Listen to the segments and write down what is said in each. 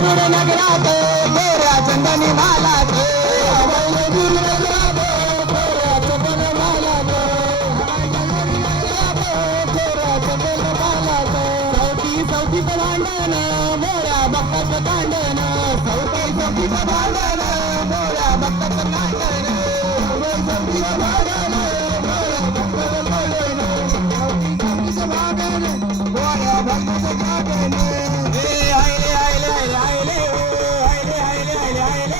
मथुर नगरात गोऱ्या चंदनी मालात चौथी भांडण मोऱ्या भक्ताचं तांडण चौथी भांडण मोऱ्या भक्ताचं तांडण चौथी भांडण मोऱ्या भक्ताचं तांडण मोऱ्या भक्ताचं तांडण आयले आयले आयले आयले आयले आयले आयले आयले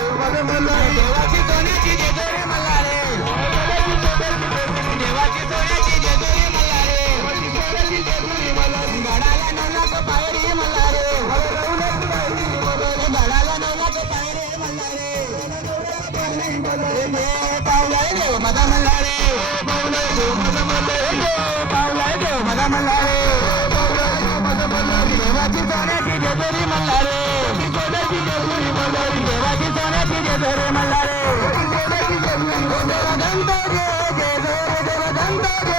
देवाची सोन्याची जेजुरी मल्हारे देवाची सोन्याची जेजुरी मल्हारे गडाला 9 लाख पायरी मल्हारे गडाला 9 लाख पायरी मल्हारे पावलाय देव माझा मल्हारे पावलाय देव माझा मल्हारे देवाची सोन्याची जेजुरी मल्हारे देवाची सोन्याची जेजुरी मल्हारे देवदंत जय जय देवदंत जय जय